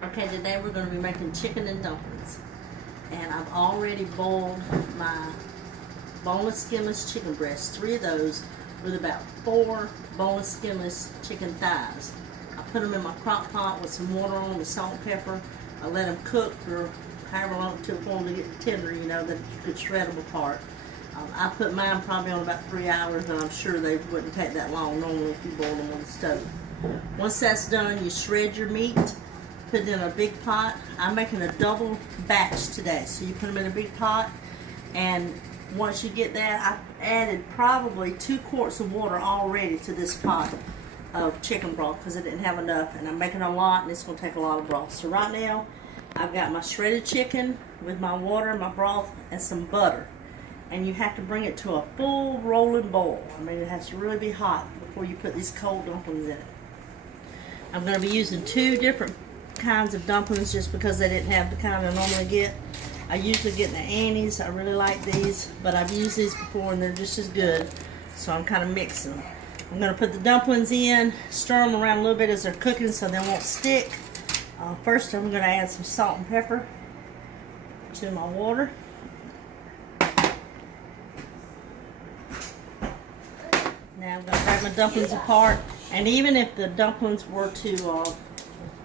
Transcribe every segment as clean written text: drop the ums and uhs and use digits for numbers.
Okay, today we're going to be making chicken and dumplings. And I've already boiled my boneless, skinless chicken breasts, 3 of those, with about 4 boneless, skinless chicken thighs. I put them in my crock pot with some water on, with salt and pepper. I let them cook for however long to for them to get tender, you know, that you could shred them apart. I put mine probably on about 3 hours, and I'm sure they wouldn't take that long normally if you boil them on the stove. Once that's done, you shred your meat, put it in a big pot. I'm making a double batch today, so you put them in a big pot, and once you get that, I added probably 2 quarts of water already to this pot of chicken broth because I didn't have enough, and I'm making a lot, and it's going to take a lot of broth. So right now, I've got my shredded chicken with my water, my broth, and some butter. And you have to bring it to a full rolling boil. I mean, it has to really be hot before you put these cold dumplings in it. I'm going to be using 2 different kinds of dumplings just because they didn't have the kind I normally get. I usually get the Annie's. I really like these, but I've used these before and they're just as good. So I'm kind of mixing them. I'm going to put the dumplings in, stir them around a little bit as they're cooking so they won't stick. First, I'm going to add some salt and pepper to my water. Now I'm going to break my dumplings apart, and even if the dumplings were to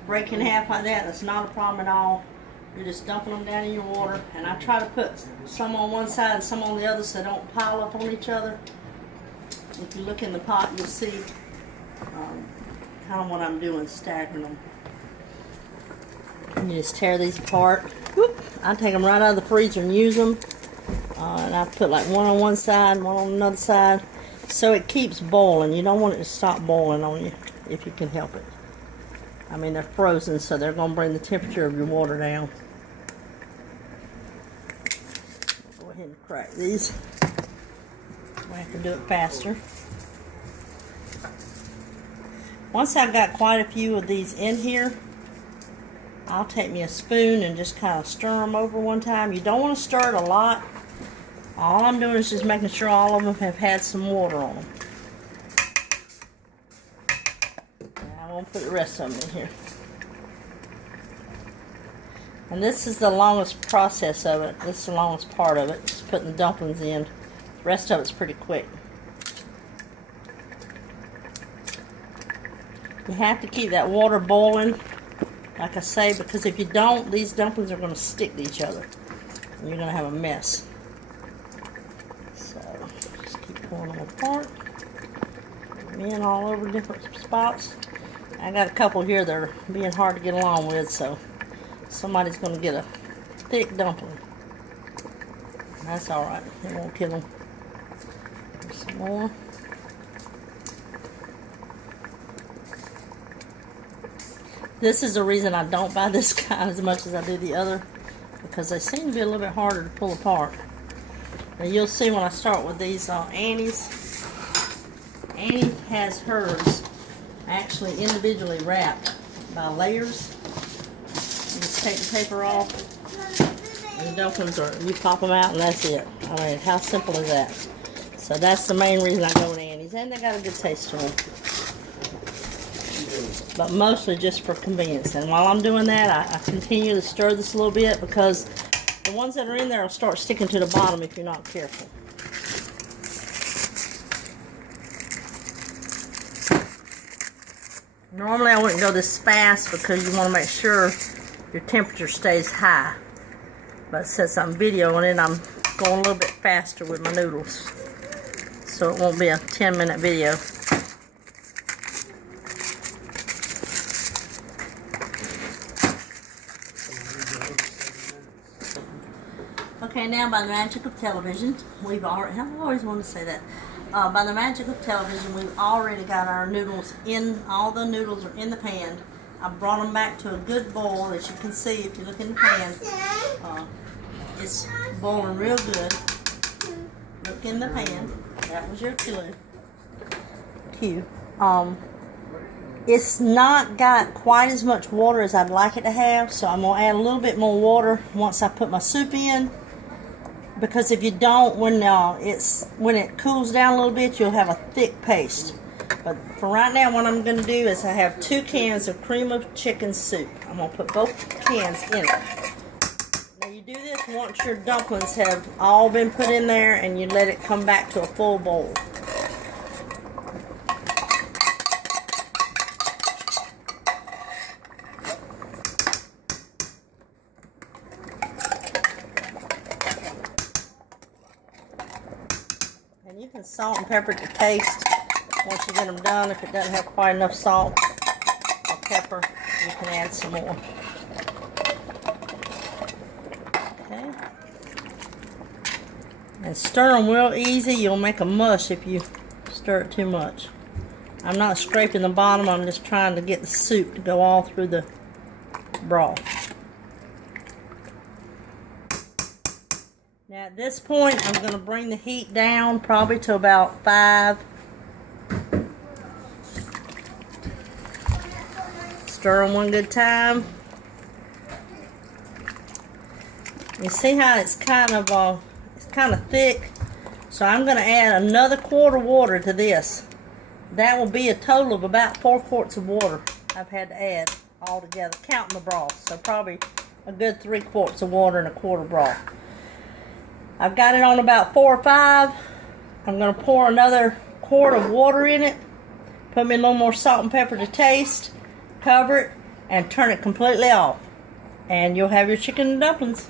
break in half like that, that's not a problem at all. You're just dumping them down in your water, and I try to put some on one side and some on the other so they don't pile up on each other. If you look in the pot, you'll see kind of what I'm doing, staggering them. You just tear these apart. Whoop. I take them right out of the freezer and use them, and I put like one on one side, one on another side. So it keeps boiling. You don't want it to stop boiling on you if you can help it. I mean, they're frozen, so they're going to bring the temperature of your water down. Go ahead and crack these. I have to do it faster. Once I've got quite a few of these in here, I'll take me a spoon and just kind of stir them over one time. You don't want to stir it a lot. All I'm doing is just making sure all of them have had some water on them. I won't put the rest of them in here. And this is the longest process of it. This is the longest part of it, just putting the dumplings in. The rest of it's pretty quick. You have to keep that water boiling, like I say, because if you don't, these dumplings are going to stick to each other. And you're going to have a mess. Just keep pulling them apart. Put them in all over different spots. I got a couple here that are being hard to get along with, so somebody's going to get a thick dumpling. That's alright. It won't kill them. There's some more. This is the reason I don't buy this kind as much as I do the other, because they seem to be a little bit harder to pull apart. Now you'll see when I start with these Annie's. Annie has hers actually individually wrapped by layers. You just take the paper off, and the dumplings are, you pop them out and that's it. I mean, how simple is that? So that's the main reason I go with Annie's, and they got a good taste to them. But mostly just for convenience. And while I'm doing that, I continue to stir this a little bit because the ones that are in there will start sticking to the bottom if you're not careful. Normally I wouldn't go this fast because you want to make sure your temperature stays high. But since I'm videoing it, I'm going a little bit faster with my noodles. So it won't be a 10-minute video. Okay, now by the magic of television, we've already, I always wanted to say that. By the magic of television, we've already got our noodles in, all the noodles are in the pan. I brought them back to a good boil, as you can see if you look in the pan. It's boiling real good. Look in the pan. That was your cue. It's not got quite as much water as I'd like it to have, so I'm going to add a little bit more water once I put my soup in. Because if you don't, when it cools down a little bit, you'll have a thick paste. But for right now, what I'm going to do is I have 2 cans of cream of chicken soup. I'm going to put both cans in it. Now you do this once your dumplings have all been put in there and you let it come back to a full boil. And you can salt and pepper to taste once you get them done. If it doesn't have quite enough salt or pepper, you can add some more. Okay. And stir them real easy. You'll make a mush if you stir it too much. I'm not scraping the bottom. I'm just trying to get the soup to go all through the broth. Now at this point, I'm going to bring the heat down probably to about 5. Stir them one good time. You see how it's kind of thick. So I'm going to add another quart of water to this. That will be a total of about 4 quarts of water I've had to add all together, counting the broth. So probably a good 3 quarts of water and a quart of broth. I've got it on about 4 or 5. I'm going to pour another quart of water in it. Put me a little more salt and pepper to taste. Cover it and turn it completely off. And you'll have your chicken and dumplings.